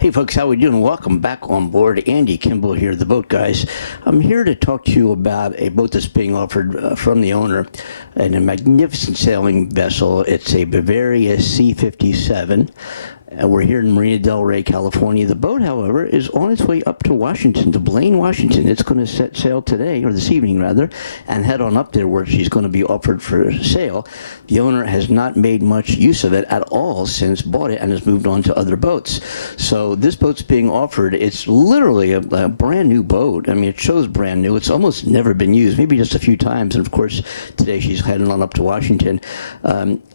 Hey folks, how we doing? Welcome back on board. Andy Kimball here, the Boat Guys. I'm here to talk to you about a boat that's being offered from the owner in a magnificent sailing vessel. It's a Bavaria C57. We're here in Marina del Rey, California. The boat, however, is on its way up to Washington, to Blaine, Washington. It's going to set sail today, or this evening rather, and head on up there where she's going to be offered for sale. The owner has not made much use of it at all since bought it and has moved on to other boats. So this boat's being offered. It's literally a brand new boat. I mean, it shows brand new. It's almost never been used, maybe just a few times. And of course, today she's heading on up to Washington.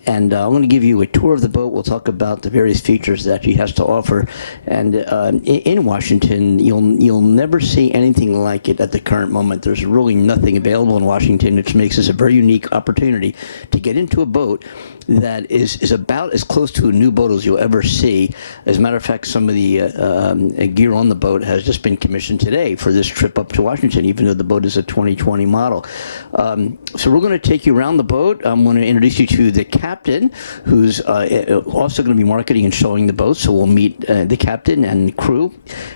I'm going to give you a tour of the boat. We'll talk about the various features that she has to offer, and in Washington you'll never see anything like it at the current moment. There's really nothing available in Washington, which makes this a very unique opportunity to get into a boat that is about as close to a new boat as you'll ever see. As a matter of fact, some of the gear on the boat has just been commissioned today for this trip up to Washington, even though the boat is a 2020 model. So we're going to take you around the boat. I'm going to introduce you to the captain, who's also going to be marketing and showing the boat. So we'll meet the captain and the crew,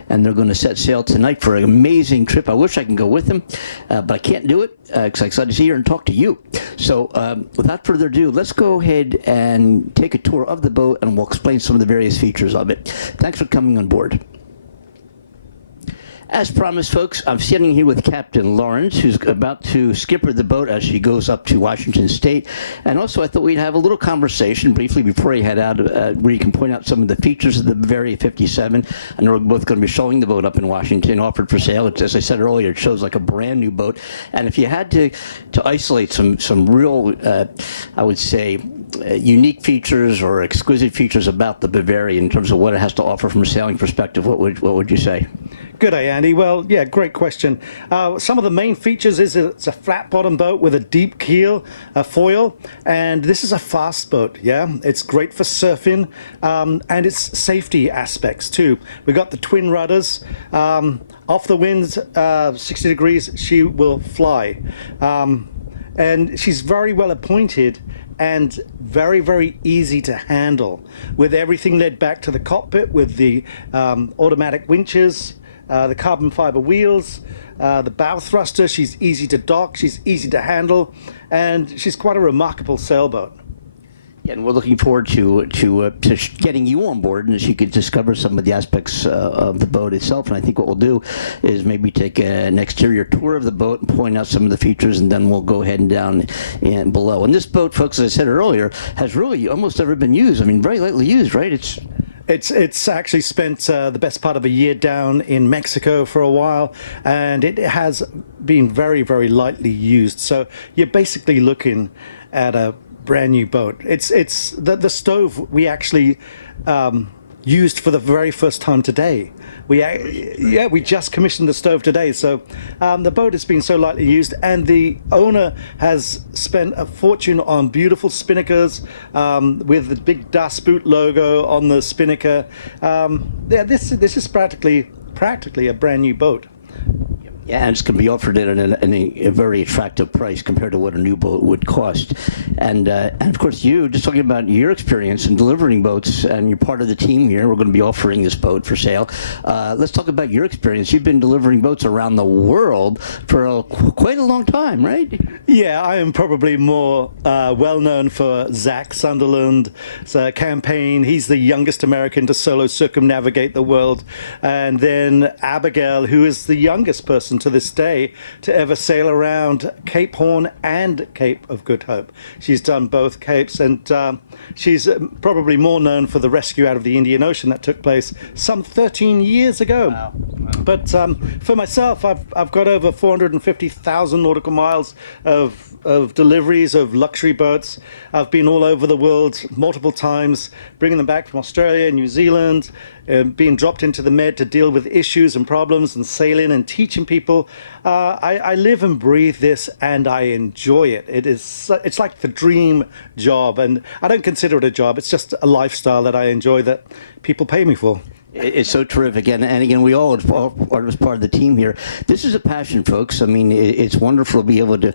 and they're going to set sail tonight for an amazing trip. I wish I can go with them, but I can't do it because I'm excited to see her and talk to you. So without further ado, let's go ahead and take a tour of the boat, and we'll explain some of the various features of it. Thanks for coming on board. As promised, folks, I'm sitting here with Captain Lawrence, who's about to skipper the boat as she goes up to Washington State. And also, I thought we'd have a little conversation briefly before you head out, where you can point out some of the features of the Bavaria 57. And we're both going to be showing the boat up in Washington, offered for sale. It's, as I said earlier, it shows like a brand new boat. And if you had to isolate some real, I would say, unique features or exquisite features about the Bavaria in terms of what it has to offer from a sailing perspective, what would you say? Good day, Andy. Well, yeah, great question. Some of the main features is it's a flat bottom boat with a deep keel, a foil, and this is a fast boat, yeah? It's great for surfing, and its safety aspects too. We got the twin rudders. Off the wind, 60 degrees, she will fly. And she's very well appointed and very, very easy to handle, with everything led back to the cockpit with the automatic winches, the carbon fiber wheels, the bow thruster. She's easy to dock, she's easy to handle, and she's quite a remarkable sailboat. And we're looking forward to getting you on board, and so you could discover some of the aspects of the boat itself. And I think what we'll do is maybe take an exterior tour of the boat and point out some of the features, and then we'll go ahead and down and below. And this boat, folks, as I said earlier, has really almost never been used. I mean, very lightly used, right? It's actually spent the best part of a year down in Mexico for a while, and it has been very, very lightly used. So you're basically looking at a brand new boat. It's the stove we actually used for the very first time today. We just commissioned the stove today. So the boat has been so lightly used, and the owner has spent a fortune on beautiful spinnakers with the big Das Boot logo on the spinnaker. Yeah, this is practically a brand new boat. Yeah, and it's going to be offered at a very attractive price compared to what a new boat would cost. And of course, you, just talking about your experience in delivering boats, and you're part of the team here. We're going to be offering this boat for sale. Let's talk about your experience. You've been delivering boats around the world for quite a long time, right? Yeah, I am probably more well known for Zach Sunderland's campaign. He's the youngest American to solo circumnavigate the world. And then Abigail, who is the youngest person to this day to ever sail around Cape Horn and Cape of Good Hope. She's done both capes, and she's probably more known for the rescue out of the Indian Ocean that took place some 13 years ago. Wow. But for myself, I've got over 450,000 nautical miles of deliveries of luxury boats. I've been all over the world multiple times, bringing them back from Australia, New Zealand, being dropped into the Med to deal with issues and problems, and sailing and teaching people. I live and breathe this, and I enjoy it. It's like the dream job, and I don't consider it a job. It's just a lifestyle that I enjoy, that people pay me for. It's so terrific, and again, we all are as part of the team here. This is a passion, folks. I mean, it's wonderful to be able to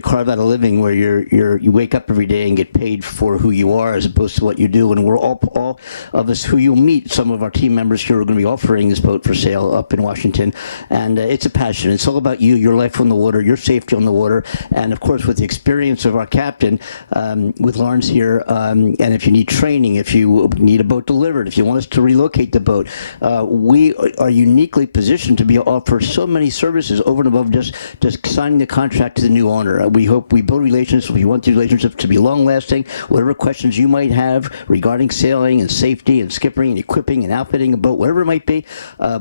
carve out a living where you wake up every day and get paid for who you are, as opposed to what you do. And we're all of us who you'll meet. Some of our team members here are going to be offering this boat for sale up in Washington, and it's a passion. It's all about you, your life on the water, your safety on the water, and of course, with the experience of our captain, with Lawrence here. And if you need training, if you need a boat delivered, if you want us to relocate the boat. We are uniquely positioned to be offer so many services over and above just signing the contract to the new owner. We hope we build relationships. We want the relationships to be long-lasting. Whatever questions you might have regarding sailing and safety and skipping and equipping and outfitting a boat, whatever it might be,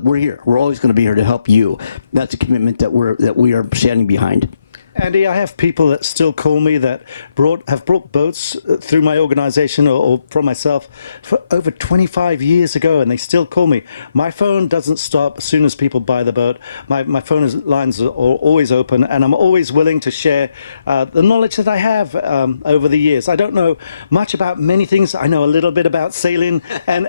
we're here. We're always going to be here to help you. That's a commitment that we are standing behind. Andy, I have people that still call me that have brought boats through my organization or from myself for over 25 years ago, and they still call me. My phone doesn't stop as soon as people buy the boat. My phone lines are always open, and I'm always willing to share the knowledge that I have over the years. I don't know much about many things. I know a little bit about sailing and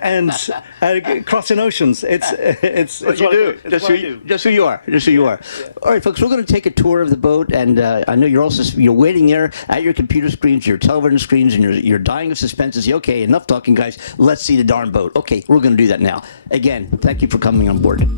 crossing oceans. It's what you do. Just who you are. Yeah. All right, folks, we're going to take a tour of the boat, and I know you're waiting there at your computer screens, your television screens, and you're dying of suspense to say, okay, enough talking, guys. Let's see the darn boat. Okay, we're going to do that now. Again, thank you for coming on board.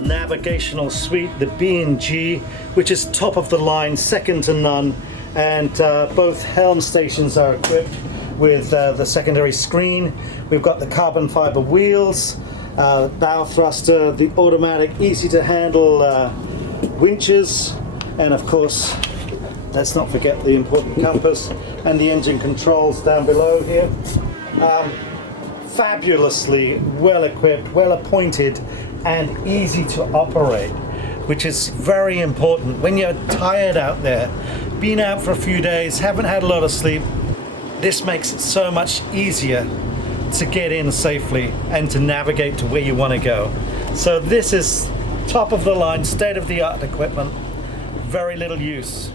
navigational suite, the B&G, which is top of the line, second to none, and both helm stations are equipped with the secondary screen. We've got the carbon fiber wheels, bow thruster, the automatic easy to handle winches, and of course let's not forget the important compass and the engine controls down below here. Fabulously well equipped, well appointed, and easy to operate, which is very important when you're tired out there, been out for a few days, haven't had a lot of sleep. This makes it so much easier to get in safely and to navigate to where you want to go. So this is top of the line, state of the art equipment, very little use.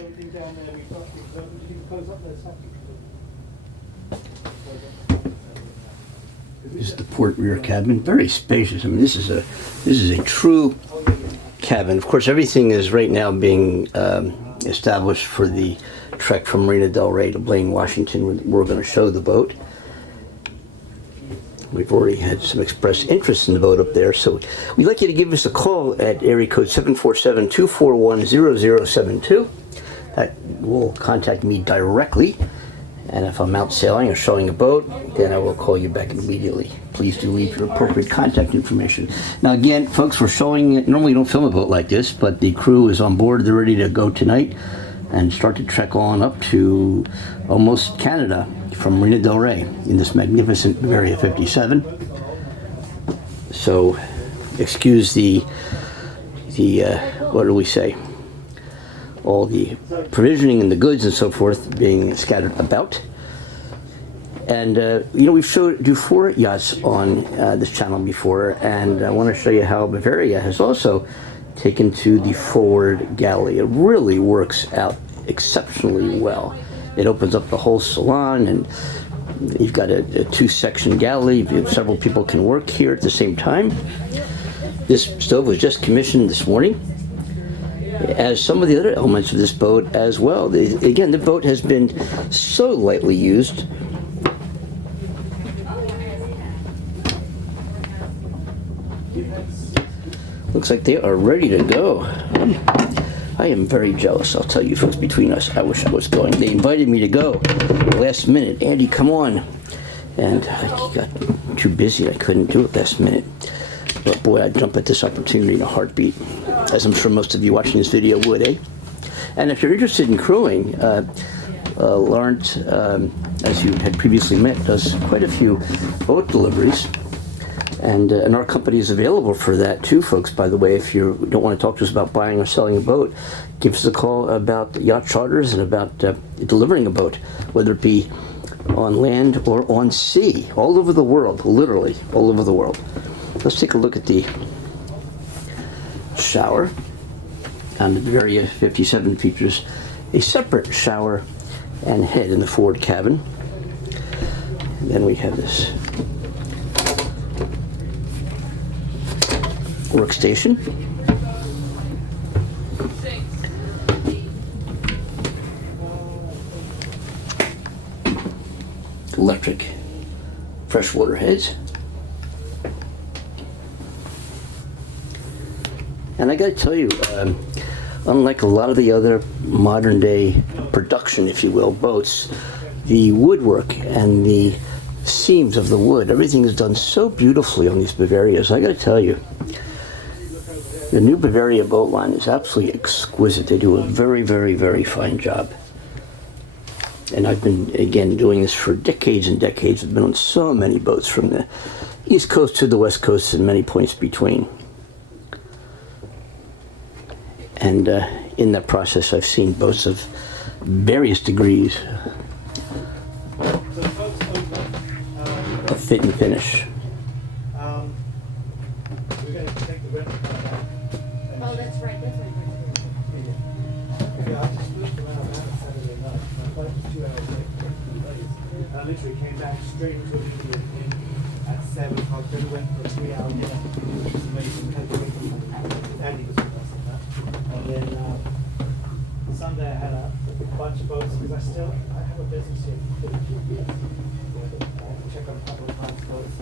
Everything down there, we've got things up. Would you close up there a second? This is the port rear cabin, very spacious. I mean, this is a true cabin. Of course, everything is right now being established for the trek from Marina del Rey to Blaine, Washington. We're going to show the boat. We've already had some expressed interest in the boat up there, so we'd like you to give us a call at area code 747-241-0072. That will contact me directly, and if I'm out sailing or showing a boat, then I will call you back immediately. Please do leave your appropriate contact information. Now again, folks, we're showing, normally we don't film a boat like this, but the crew is on board. They're ready to go tonight and start to trek on up to almost Canada from Marina del Rey in this magnificent Bavaria 57. So excuse the what do we say, all the provisioning and the goods and so forth being scattered about. And you know, we've showed you 4 yachts on this channel before, and I want to show you how Bavaria has also taken to the forward galley. It really works out exceptionally well. It opens up the whole salon, and you've got a 2-section galley. Several people can work here at the same time. This stove was just commissioned this morning, as some of the other elements of this boat as well. Again, the boat has been so lightly used. Looks like they are ready to go. I am very jealous, I'll tell you folks, between us. I wish I was going. They invited me to go last minute. Andy, come on. And I got too busy. I couldn't do it last minute. But boy, I'd jump at this opportunity in a heartbeat, as I'm sure most of you watching this video would, eh? And if you're interested in crewing, Lawrence, as you had previously met, does quite a few boat deliveries. And our company is available for that too, folks. By the way, if you don't want to talk to us about buying or selling a boat, give us a call about yacht charters and about delivering a boat, whether it be on land or on sea, all over the world, literally all over the world. Let's take a look at the shower. The Bavaria 57 features a separate shower and head in the forward cabin. And then we have this workstation. Electric freshwater heads. And I gotta tell you, unlike a lot of the other modern day production, if you will, boats, the woodwork and the seams of the wood, everything is done so beautifully on these Bavarias. I gotta tell you, the new Bavaria boat line is absolutely exquisite. They do a very, very, very fine job. And I've been, again, doing this for decades and decades. I've been on so many boats from the East Coast to the West Coast and many points between. And in that process, I've seen boats of various degrees of fit and finish. We're going to take the rental car back. Oh, that's right. Yeah, I just flew from Alabama Saturday night. My flight was 2 hours late. I literally came back straight into a meeting at 7 o'clock. Then we went for a 3-hour dinner, which was amazing. We had to wait for Andy was with us and that. And then Sunday I had a bunch of boats because I have a business here. I have to check on a couple of clients' boats.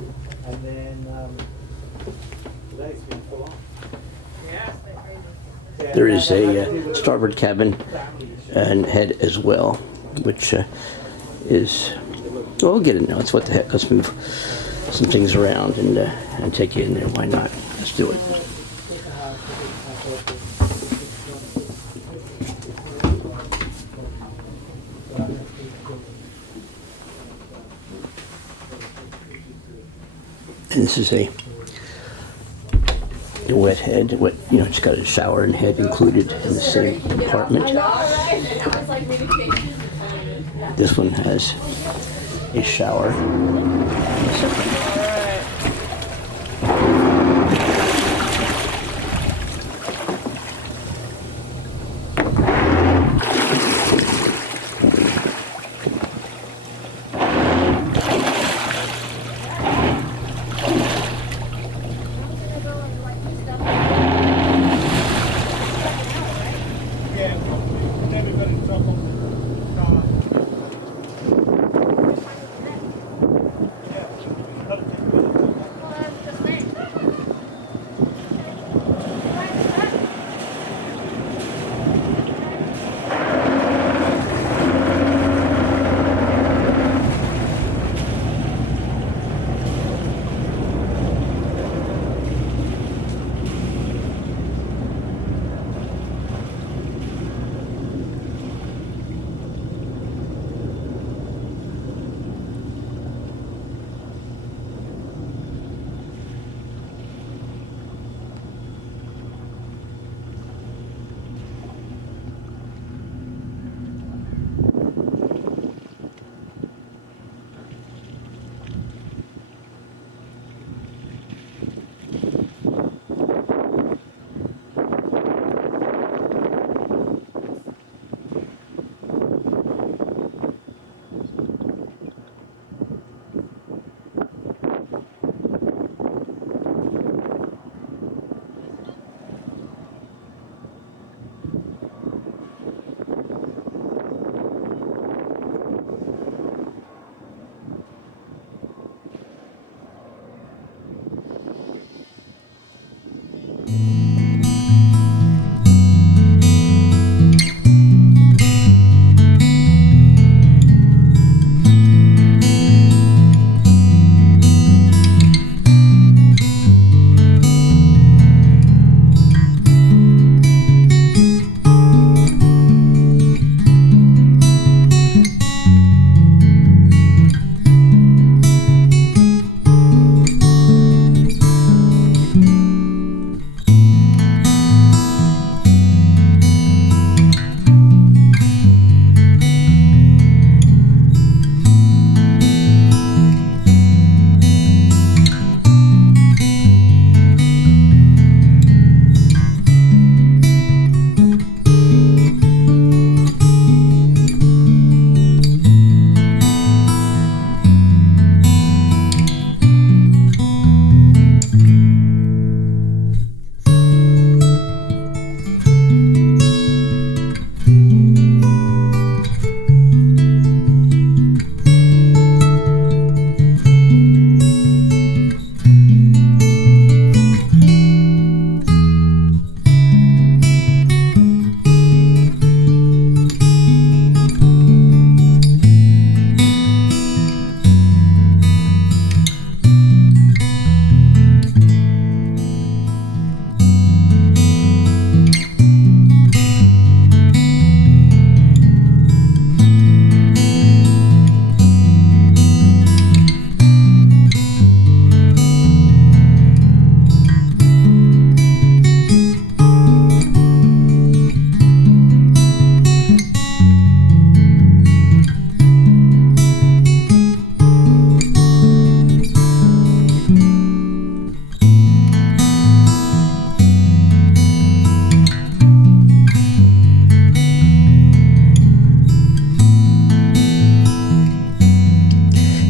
And then today's been full on. There is a starboard cabin and head as well, which is, well, we'll get it now. It's what the heck. Let's move some things around and take you in there. Why not? Let's do it. And this is a wet head. It's got a shower and head included in the same apartment. This one has a shower.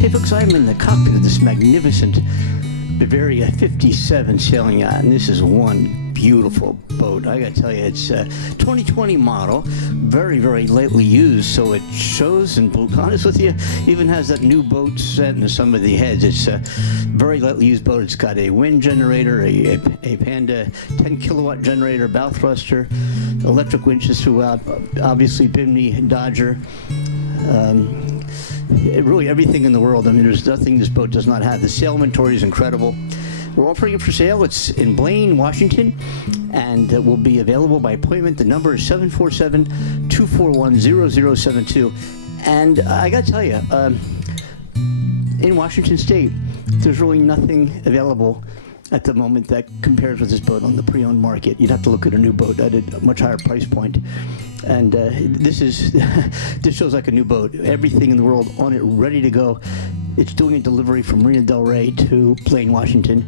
Hey folks, I'm in the cockpit of this magnificent Bavaria 57 sailing yacht, and this is one beautiful boat. I gotta tell you, it's a 2020 model, very, very lightly used, so it shows, and to be honest with you, even has that new boat set in some of the heads. It's a very lightly used boat. It's got a wind generator, a Panda 10 kilowatt generator, bow thruster, electric winches throughout, obviously Bimini Dodger. Really everything in the world. I mean, there's nothing this boat does not have. The sail inventory is incredible. We're offering it for sale. It's in Blaine, Washington, and it will be available by appointment. The number is 747-241-0072. And I got to tell you, in Washington State, there's really nothing available at the moment that compares with this boat on the pre-owned market. You'd have to look at a new boat at a much higher price point. And this shows like a new boat. Everything in the world on it, ready to go. It's doing a delivery from Marina Del Rey to Blaine, Washington.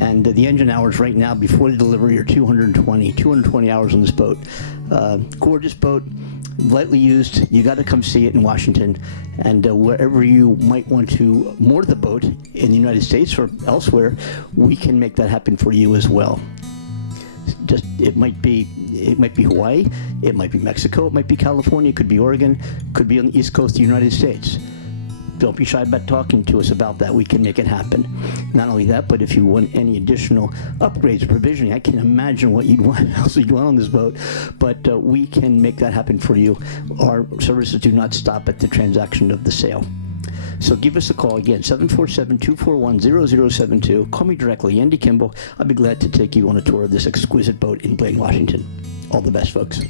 And the engine hours right now before the delivery are 220 hours on this boat. Gorgeous boat, lightly used. You got to come see it in Washington. And wherever you might want to moor the boat in the United States or elsewhere, we can make that happen for you as well. It might be Hawaii, it might be Mexico, it might be California, it could be Oregon, could be on the East Coast of the United States. Don't be shy about talking to us about that. We can make it happen. Not only that, but if you want any additional upgrades or provisioning, I can't imagine what you'd want, else you'd want on this boat, but we can make that happen for you. Our services do not stop at the transaction of the sale. So give us a call again, 747-241-0072. Call me directly, Andy Kimball. I'll be glad to take you on a tour of this exquisite boat in Blaine, Washington. All the best, folks.